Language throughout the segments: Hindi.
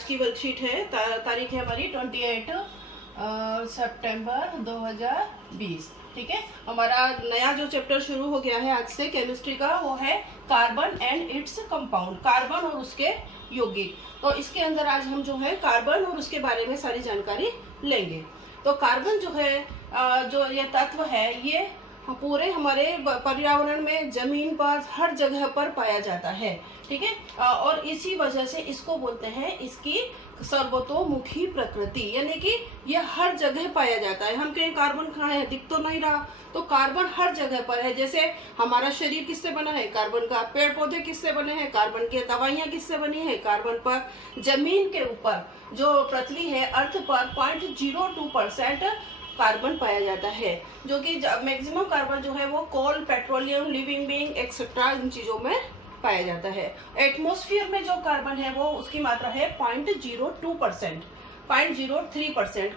आज की वर्कशीट है, तारीख है हमारी 28 सितंबर 2020। ठीक है, हमारा नया जो चैप्टर शुरू हो गया है आज से केमिस्ट्री का, वो है carbon and its compound, carbon और उसके यौगिक। तो इसके अंदर आज हम जो है कार्बन और उसके बारे में सारी जानकारी लेंगे। तो कार्बन जो है, जो ये तत्व है, ये पूरे हमारे पर्यावरण में, जमीन पर, हर जगह पर पाया जाता है। ठीक है, और इसी वजह से इसको बोलते हैं इसकी सर्वतोमुखी प्रकृति, यानी कि ये हर जगह पाया जाता है। हम कहीं कार्बन कहाँ है, दिख तो नहीं रहा, तो कार्बन हर जगह पर है। जैसे हमारा शरीर किससे बना है, कार्बन का। पेड़ पौधे किससे बने हैं, कार्बन के। दवाइयाँ किससे बनी है, कार्बन पर। जमीन के ऊपर जो पृथ्वी है, अर्थ पर 0.02% कार्बन पाया जाता है, जो कि मैक्सिमम कार्बन जो है वो कोल, पेट्रोलियम, लिविंग बीइंग एक्सेट्रा, इन चीजों में पाया जाता है। एटमॉस्फेयर में जो कार्बन है वो उसकी मात्रा है 0.02%, 0.03%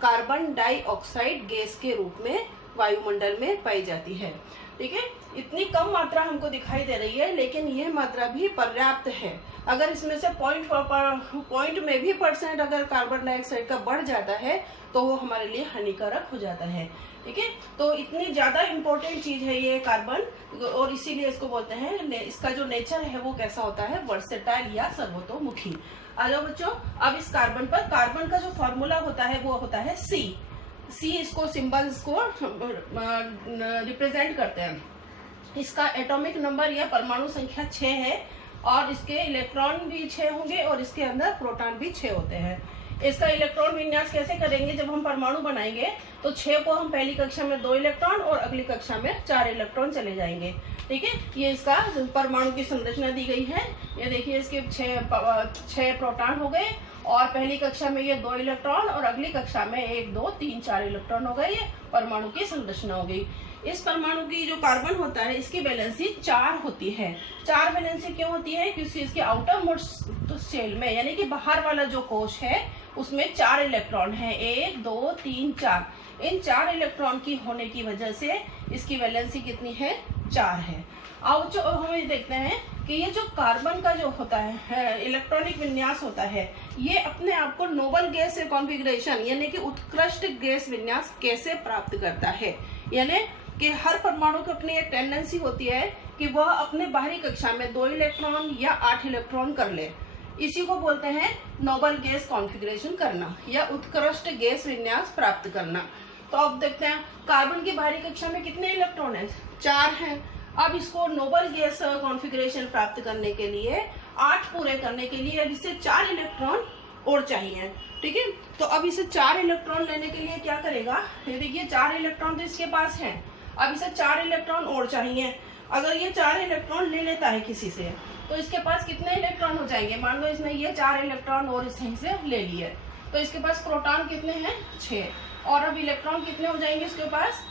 कार्बन डाइऑक्साइड गैस के रूप में वायुमंडल में पाई जाती है। ठीक है, इतनी कम मात्रा हमको दिखाई दे रही है, लेकिन यह मात्रा भी पर्याप्त है। अगर इसमें से पॉइंट में भी % अगर कार्बन डाइऑक्साइड का बढ़ जाता है तो वो हमारे लिए हानिकारक हो जाता है। ठीक है, तो इतनी ज्यादा इम्पोर्टेंट चीज है ये कार्बन, और इसीलिए इसको बोलते हैं, इसका जो नेचर है वो कैसा होता है, वर्सेटाइल या सर्वतोमुखी। आ जाओ बच्चों, अब इस कार्बन पर, कार्बन का जो फॉर्मूला होता है वो होता है सी, इसको सिंबल्स को रिप्रेजेंट करते हैं। इसका एटॉमिक नंबर या परमाणु संख्या 6 है, और इसके इलेक्ट्रॉन भी 6 होंगे, और इसके अंदर प्रोटॉन भी 6 होते हैं। इसका इलेक्ट्रॉन विन्यास कैसे करेंगे, जब हम परमाणु बनाएंगे तो 6 को हम पहली कक्षा में 2 इलेक्ट्रॉन और अगली कक्षा में 4 इलेक्ट्रॉन चले जाएंगे। ठीक है, ये इसका परमाणु की संरचना दी गई है। ये देखिए, इसके 6 प्रोटॉन हो गए, और पहली कक्षा में ये 2 इलेक्ट्रॉन, और अगली कक्षा में 1 2 3 4 इलेक्ट्रॉन हो गए। ये परमाणु की संरचना हो गई। इस परमाणु की जो कार्बन होता है, इसकी वैलेंसी 4 होती है। 4 वैलेंसी क्यों होती है, क्योंकि इसके आउटर मोस्ट शेल में, यानी कि बाहर वाला जो कोश है, उसमें 4 इलेक्ट्रॉन है, 1 2 3 4। इन 4 इलेक्ट्रॉन की होने की वजह से इसकी वैलेंसी कितनी है, 4 है। अब जो हम देखते हैं कि ये जो कार्बन का जो होता है इलेक्ट्रॉनिक विन्यास होता है, ये अपने आप को नोबल गैस कॉन्फ़िगरेशन, यानी कि उत्कृष्ट गैस विन्यास कैसे प्राप्त करता है। यानी कि हर परमाणु की अपनी एक टेंडेंसी होती है कि वह अपने बाहरी कक्षा में 2 इलेक्ट्रॉन या 8 इलेक्ट्रॉन कर ले। इसी को बोलते हैं नोबल गैस कॉन्फ़िगरेशन करना, या उत्कृष्ट गैस विन्यास प्राप्त करना। तो अब देखते हैं कार्बन की बाहरी कक्षा में कितने इलेक्ट्रॉन हैं, 4 हैं। अब इसको नोबल गैस कॉन्फ़िगरेशन प्राप्त करने के लिए, 8 पूरे करने के लिए, अब इसे 4 इलेक्ट्रॉन और चाहिए। ठीक है, तो अब इसे 4 इलेक्ट्रॉन लेने के लिए क्या करेगा, ये देखिए 4 इलेक्ट्रॉन तो इसके पास है, अब इसे 4 इलेक्ट्रॉन और चाहिए। अगर ये 4 इलेक्ट्रॉन ले लेता है किसी से, तो इसके पास कितने इलेक्ट्रॉन हो जाएंगे। मान लो इसने ये 4 इलेक्ट्रॉन और इससे ले लिए, तो इसके पास प्रोटॉन कितने हैं, 6, और अब इलेक्ट्रॉन कितने हो जाएंगे इसके पास,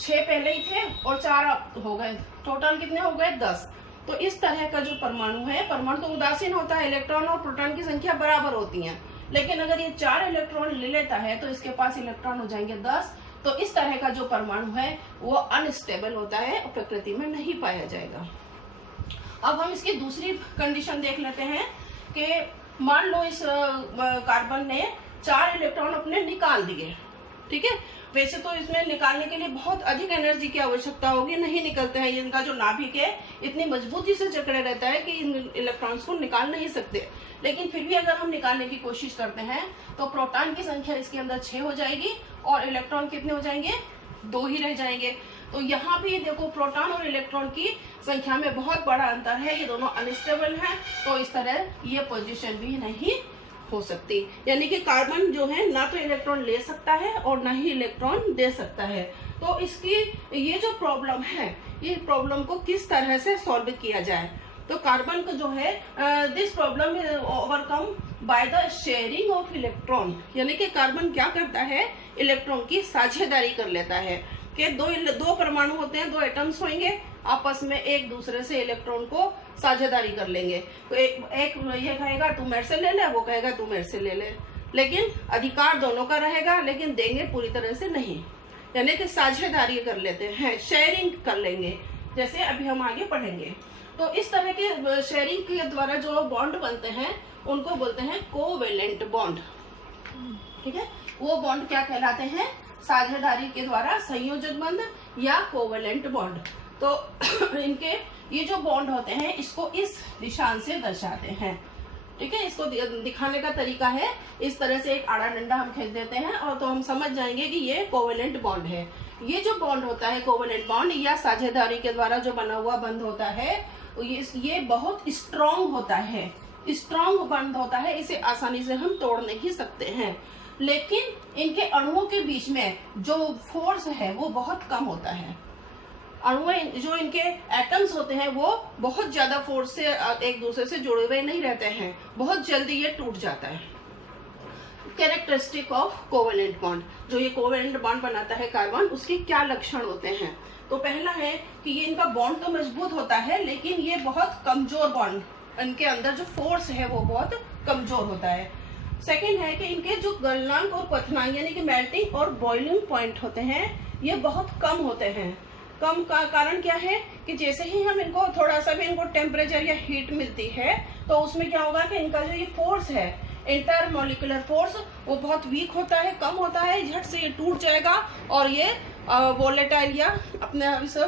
6 पहले ही थे और 4 अब हो गए, टोटल कितने हो गए, 10। तो इस तरह का जो परमाणु है, परमाणु तो उदासीन होता है, इलेक्ट्रॉन और प्रोटॉन की संख्या बराबर होती है, लेकिन अगर ये 4 इलेक्ट्रॉन ले लेता है तो इसके पास इलेक्ट्रॉन हो जाएंगे 10। तो इस तरह का जो परमाणु है वो अनस्टेबल होता है और प्रकृति में नहीं पाया जाएगा। अब हम इसकी दूसरी कंडीशन देख लेते हैं कि मान लो इस कार्बन ने 4 इलेक्ट्रॉन अपने निकाल दिए। ठीक है, वैसे तो इसमें निकालने के लिए बहुत अधिक एनर्जी की आवश्यकता होगी, नहीं निकलते हैं। इनका जो नाभिक है इतनी मजबूती से जकड़े रहता है कि इन इलेक्ट्रॉन्स को निकाल नहीं सकते। लेकिन फिर भी अगर हम निकालने की कोशिश करते हैं तो प्रोटॉन की संख्या इसके अंदर 6 हो जाएगी, और इलेक्ट्रॉन कितने हो जाएंगे, 2 ही रह जाएंगे। तो यहाँ भी देखो, प्रोटॉन और इलेक्ट्रॉन की संख्या में बहुत बड़ा अंतर है, ये दोनों अनस्टेबल हैं। तो इस तरह ये पोजीशन भी नहीं हो सकती, यानी कि कार्बन जो है ना तो इलेक्ट्रॉन ले सकता है और ना ही इलेक्ट्रॉन दे सकता है। तो इसकी ये जो प्रॉब्लम है, ये प्रॉब्लम को किस तरह से सॉल्व किया जाए। तो कार्बन को जो है, this problem is overcome by the sharing of electron, यानी कि कार्बन क्या करता है, इलेक्ट्रॉन की साझेदारी कर लेता है। कि दो परमाणु होते हैं, 2 एटम्स होंगे, आपस में एक दूसरे से इलेक्ट्रॉन को साझेदारी कर लेंगे। तो एक ये कहेगा तू मेरे से ले ले, वो कहेगा तू मेरे से ले ले, लेकिन अधिकार दोनों का रहेगा, लेकिन देंगे पूरी तरह से नहीं, यानी कि साझेदारी कर लेते हैं, शेयरिंग कर लेंगे, जैसे अभी हम आगे पढ़ेंगे। तो इस तरह के शेयरिंग के द्वारा जो बॉन्ड बनते हैं उनको बोलते हैं कोवेलेंट बॉन्ड। ठीक है, वो बॉन्ड क्या कहलाते हैं? साझेदारी के द्वारा संयोजक बंध या कोवेलेंट बॉन्ड। तो इनके ये जो बॉन्ड होते हैं इसको इस निशान से दर्शाते हैं। ठीक है, इसको दिखाने का तरीका है इस तरह से एक आड़ा डंडा हम खींच देते हैं और तो हम समझ जाएंगे कि ये कोवेलेंट बॉन्ड है। ये जो बॉन्ड होता है कोवेलेंट बॉन्ड या साझेदारी के द्वारा जो बना हुआ बंध होता है ये बहुत स्ट्रॉन्ग होता है, स्ट्रॉन्ग बंध होता है, इसे आसानी से हम तोड़ नहीं सकते हैं। लेकिन इनके अणुओं के बीच में जो फोर्स है वो बहुत कम होता है। अणु जो इनके एटम्स होते हैं वो बहुत ज्यादा फोर्स से एक दूसरे से जुड़े हुए नहीं रहते हैं, बहुत जल्दी ये टूट जाता है। कैरेक्टरिस्टिक ऑफ कोवेलेंट बॉन्ड, जो ये कोवेलेंट बॉन्ड बनाता है कार्बन, उसके क्या लक्षण होते हैं? तो पहला है कि ये इनका बॉन्ड तो मजबूत होता है लेकिन ये बहुत कमजोर बॉन्ड, इनके अंदर जो फोर्स है वो बहुत कमजोर होता है। सेकेंड है कि इनके जो गलनांक और क्वथनांक यानी कि मेल्टिंग और बॉइलिंग पॉइंट होते हैं ये बहुत कम होते हैं। कम का कारण क्या है कि जैसे ही हम इनको थोड़ा सा भी इनको टेम्परेचर या हीट मिलती है तो उसमें क्या होगा कि इनका जो ये फोर्स है इंटरमोलिकुलर फोर्स वो बहुत वीक होता है, कम होता है, झट से ये टूट जाएगा और ये वोलेटाइल या अपने आप से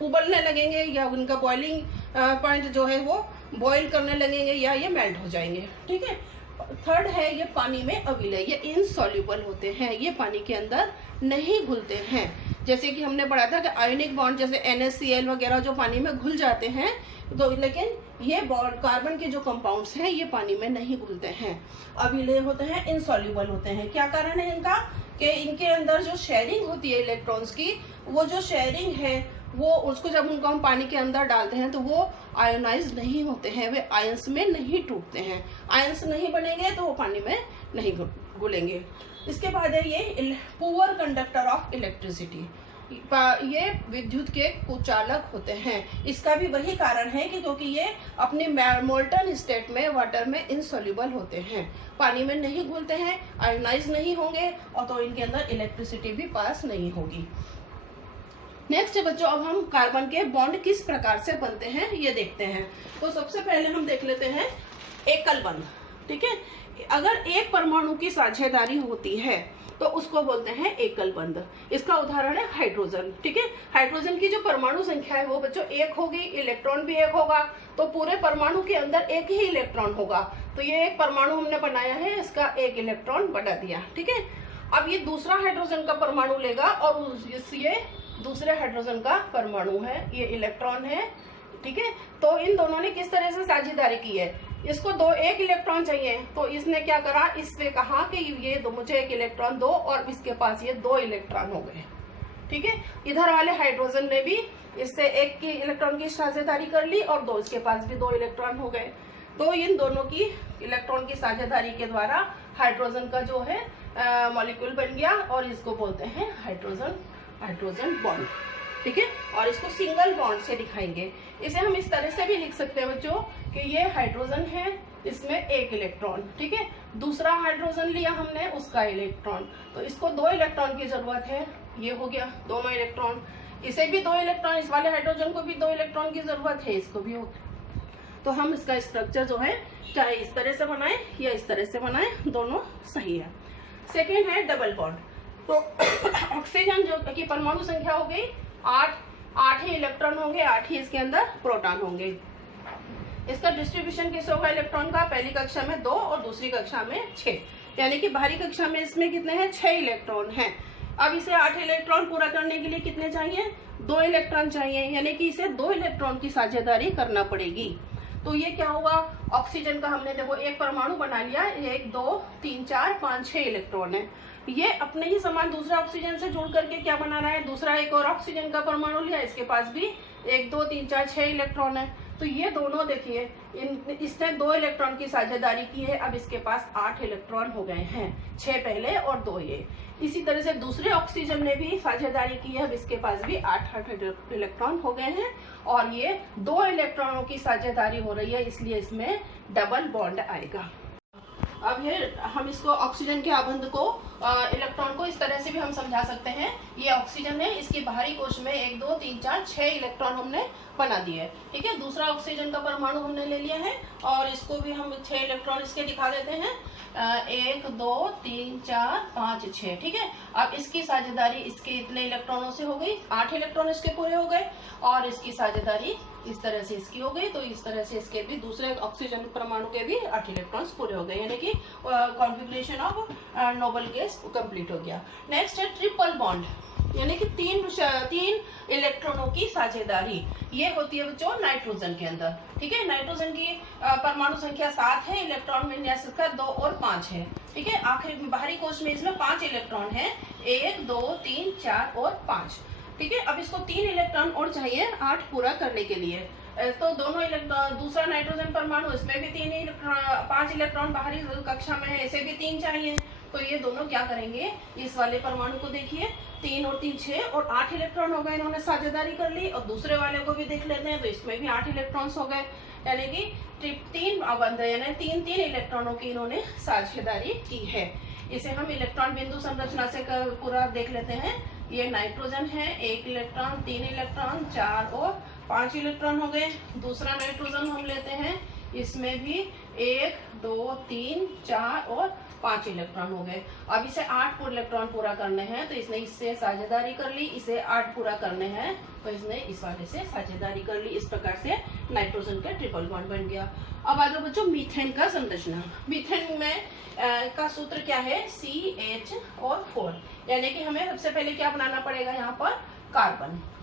उबलने लगेंगे या उनका बॉइलिंग पॉइंट जो है वो बॉईल करने लगेंगे या ये मेल्ट हो जाएंगे। ठीक है, थर्ड है ये पानी में अविलय, ये इनसॉल्युबल होते हैं, ये पानी के अंदर नहीं घुलते हैं। जैसे कि हमने पढ़ा था कि आयोनिक बॉन्ड जैसे NaCl वगैरह जो पानी में घुल जाते हैं, तो लेकिन ये कार्बन के जो कंपाउंड्स हैं ये पानी में नहीं घुलते हैं, अविलय होते हैं, इनसॉल्युबल होते हैं। क्या कारण है इनका? कि इनके अंदर जो शेयरिंग होती है इलेक्ट्रॉन्स की, वो जो शेयरिंग है वो उसको जब उनको हम पानी के अंदर डालते हैं तो वो आयोनाइज नहीं होते हैं, वे आयंस में नहीं टूटते हैं। आयंस नहीं बनेंगे तो वो पानी में नहीं घुलेंगे। इसके बाद है ये पुअर कंडक्टर ऑफ इलेक्ट्रिसिटी, ये विद्युत के कुचालक होते हैं। इसका भी वही कारण है कि क्योंकि ये अपने मोल्टन स्टेट में वाटर में इनसॉल्युबल होते हैं, पानी में नहीं घुलते हैं, आयोनाइज नहीं होंगे और तो इनके अंदर इलेक्ट्रिसिटी भी पास नहीं होगी। नेक्स्ट बच्चों, अब हम कार्बन के बॉन्ड किस प्रकार से बनते हैं ये देखते हैं। तो सबसे पहले हम देख लेते हैं एकल बंध। ठीक है, अगर एक परमाणु की साझेदारी होती है तो उसको बोलते हैं एकल बंध। इसका उदाहरण है हाइड्रोजन। ठीक है, हाइड्रोजन की जो परमाणु संख्या है वो बच्चों एक होगी, इलेक्ट्रॉन भी एक होगा, तो पूरे परमाणु के अंदर एक ही इलेक्ट्रॉन होगा। तो ये एक परमाणु हमने बनाया है, इसका एक इलेक्ट्रॉन बढ़ा दिया। ठीक है, अब ये दूसरा हाइड्रोजन का परमाणु लेगा और ये दूसरे हाइड्रोजन का परमाणु है, ये इलेक्ट्रॉन है। ठीक है, तो इन दोनों ने किस तरह से साझेदारी की है? इसको एक इलेक्ट्रॉन चाहिए तो इसने क्या करा, इसने कहा कि ये मुझे एक इलेक्ट्रॉन दो और इसके पास ये 2 इलेक्ट्रॉन हो गए। ठीक है, इधर वाले हाइड्रोजन ने भी इससे एक की इलेक्ट्रॉन की साझेदारी कर ली और इसके पास भी 2 इलेक्ट्रॉन हो गए। तो इन दोनों की इलेक्ट्रॉन की साझेदारी के द्वारा हाइड्रोजन का जो है मॉलिक्यूल बन गया और इसको बोलते हैं हाइड्रोजन बॉन्ड। ठीक है, और इसको सिंगल बॉन्ड से दिखाएंगे। इसे हम इस तरह से भी लिख सकते हैं बच्चों कि ये हाइड्रोजन है, इसमें एक इलेक्ट्रॉन। ठीक है, दूसरा हाइड्रोजन लिया हमने, उसका इलेक्ट्रॉन, तो इसको 2 इलेक्ट्रॉन की जरूरत है। ये हो गया दोनों इलेक्ट्रॉन, इसे भी 2 इलेक्ट्रॉन, इस वाले हाइड्रोजन को भी 2 इलेक्ट्रॉन की जरूरत है, इसको भी हो। तो हम इसका स्ट्रक्चर जो है चाहे इस तरह से बनाए या इस तरह से बनाए, दोनों सही है। सेकेंड है डबल बॉन्ड। तो ऑक्सीजन जो की परमाणु संख्या हो गई 8 ही इलेक्ट्रॉन होंगे, 8 ही इसके अंदर प्रोटॉन होंगे। इसका डिस्ट्रीब्यूशन किस होगा इलेक्ट्रॉन का? पहली कक्षा में 2 और दूसरी कक्षा में 6, यानी कि बाहरी कक्षा में इसमें कितने हैं? 6 इलेक्ट्रॉन हैं। अब इसे 8 इलेक्ट्रॉन पूरा करने के लिए कितने चाहिए? 2 इलेक्ट्रॉन चाहिए, यानी कि इसे 2 इलेक्ट्रॉन की साझेदारी करना पड़ेगी। तो ये क्या होगा, ऑक्सीजन का हमने देखो एक परमाणु बना लिया, 1 2 3 4 5 6 इलेक्ट्रॉन है। ये अपने ही समान दूसरा ऑक्सीजन से जुड़ करके क्या बना रहा है, दूसरा एक और ऑक्सीजन का परमाणु लिया, इसके पास भी 1 2 3 4 6 इलेक्ट्रॉन है। तो ये दोनों देखिए इसने 2 इलेक्ट्रॉन की साझेदारी की है, अब इसके पास 8 इलेक्ट्रॉन हो गए हैं, 6 पहले और 2 ये। इसी तरह से दूसरे ऑक्सीजन ने भी साझेदारी की है, अब इसके पास भी 8 इलेक्ट्रॉन हो गए हैं और ये 2 इलेक्ट्रॉनों की साझेदारी हो रही है, इसलिए इसमें डबल बॉन्ड आएगा। अब ये हम इसको ऑक्सीजन के आबंध को इलेक्ट्रॉन को इस तरह से भी हम समझा सकते हैं। ये ऑक्सीजन है, इसके बाहरी कोश में 1 2 3 4 6 इलेक्ट्रॉन हमने बना दिए। ठीक है, दूसरा ऑक्सीजन का परमाणु हमने ले लिया है और इसको भी हम 6 इलेक्ट्रॉन इसके दिखा देते हैं। 1 2 3 4 5 6। ठीक है, अब इसकी साझेदारी इसके इतने इलेक्ट्रॉनों से हो गई, 8 इलेक्ट्रॉन इसके पूरे हो गए और इसकी साझेदारी इस तरह से इसकी हो गई, तो इस तरह से इसके भी दूसरे ऑक्सीजन परमाणु के भी 8 इलेक्ट्रॉन्स पूरे हो गए, यानी कि configuration of noble gas complete हो गया। नेक्स्ट है ट्रिपल बॉन्ड, यानी कि तीन इलेक्ट्रॉनों की साझेदारी। ये होती है बच्चों नाइट्रोजन के अंदर। ठीक है, नाइट्रोजन की परमाणु संख्या 7 है, इलेक्ट्रॉन विन्यास इसका 2 और 5 है। ठीक है, आखिर बाहरी कोश में इसमें 5 इलेक्ट्रॉन है, 1 2 3 4 और 5। ठीक है, अब इसको 3 इलेक्ट्रॉन और चाहिए 8 पूरा करने के लिए। तो दोनों इलेक्ट्रॉन, दूसरा नाइट्रोजन परमाणु, इसमें भी 5 इलेक्ट्रॉन बाहरी कक्षा में है, इसे भी 3 चाहिए। तो ये दोनों क्या करेंगे, इस वाले परमाणु को देखिए, 3 और 3 6 और 8 इलेक्ट्रॉन हो गए, इन्होंने साझेदारी कर ली। और दूसरे वाले को भी देख लेते हैं, तो इसमें भी 8 इलेक्ट्रॉन्स हो गए, यानी कि 3 अबंध, यानी 3 इलेक्ट्रॉनों की इन्होंने साझेदारी की है। इसे हम इलेक्ट्रॉन बिंदु संरचना से पूरा देख लेते हैं। ये नाइट्रोजन है, 1 इलेक्ट्रॉन, 3 इलेक्ट्रॉन, 4 और 5 इलेक्ट्रॉन हो गए। दूसरा नाइट्रोजन हम लेते हैं, इसमें भी 1 2 3 4 और 5 इलेक्ट्रॉन हो गए। अब इसे 8 इलेक्ट्रॉन पूरा करने हैं, तो इसने इससे साझेदारी कर ली, इसे 8 पूरा करने हैं, तो इसने इस वाले से साझेदारी कर ली। इस प्रकार से नाइट्रोजन का ट्रिपल बॉन्ड बन गया। अब आ जाओ बच्चों मीथेन का संरचना। मीथेन में का सूत्र क्या है, CH और 4, यानी कि हमें सबसे पहले क्या बनाना पड़ेगा, यहाँ पर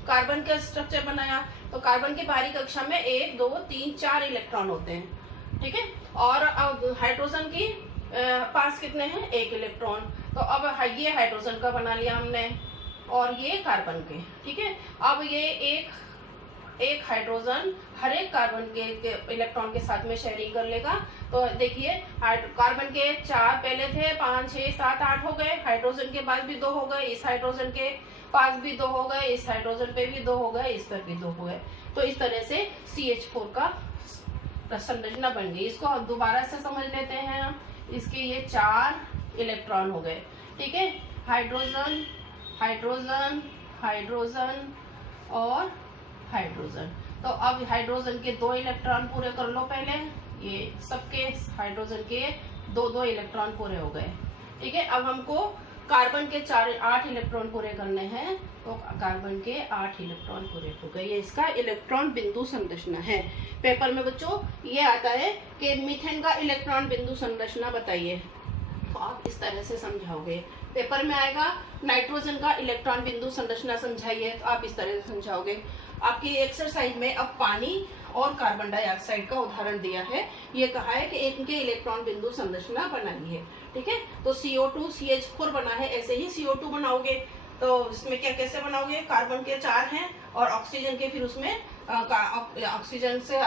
कार्बन का स्ट्रक्चर बनाया। तो कार्बन की बाहरी कक्षा में 1 2 3 4 इलेक्ट्रॉन होते हैं। ठीक है, और अब हाइड्रोजन की पास कितने हैं, 1 इलेक्ट्रॉन। तो अब ये हाइड्रोजन का बना लिया हमने और ये कार्बन के। ठीक है, अब ये एक हाइड्रोजन हर एक कार्बन के इलेक्ट्रॉन के साथ में शेयरिंग कर लेगा। तो देखिए, कार्बन के 4 पहले थे, 5 6 7 8 हो गए, हाइड्रोजन के पास भी 2 हो गए, इस हाइड्रोजन के पास भी 2 हो गए, इस हाइड्रोजन पे भी 2 हो गए, इस पर भी 2 हो गए। तो इस तरह से CH4 का संरचना बन गई। इसको हम दोबारा से समझ लेते हैं हम। इसके ये 4 इलेक्ट्रॉन हो गए। ठीक है, हाइड्रोजन हाइड्रोजन हाइड्रोजन और हाइड्रोजन। तो अब हाइड्रोजन के 2 इलेक्ट्रॉन पूरे कर लो पहले, ये सबके हाइड्रोजन के 2 इलेक्ट्रॉन पूरे हो गए। ठीक है, अब हमको कार्बन के 8 इलेक्ट्रॉन पूरे करने हैं, तो कार्बन के 8 इलेक्ट्रॉन पूरे हो गए। ये इसका इलेक्ट्रॉन बिंदु संरचना है। पेपर में बच्चों ये आता है कि मीथेन का इलेक्ट्रॉन बिंदु संरचना बताइए, तो आप इस तरह से समझाओगे। पेपर में आएगा नाइट्रोजन का इलेक्ट्रॉन बिंदु संरचना समझाइए, तो आप इस तरह से समझाओगे। आपकी एक्सरसाइज में अब पानी और कार्बन डाइऑक्साइड का उदाहरण दिया है। ये कहा है कि इनके इलेक्ट्रॉन बिंदु संरचना बनाई है। ठीक है, तो CO2 CH4 बना है, ऐसे ही CO2 बनाओगे। तो इसमें क्या कैसे बनाओगे, कार्बन के 4 हैं और ऑक्सीजन के फिर उसमें ऑक्सीजन से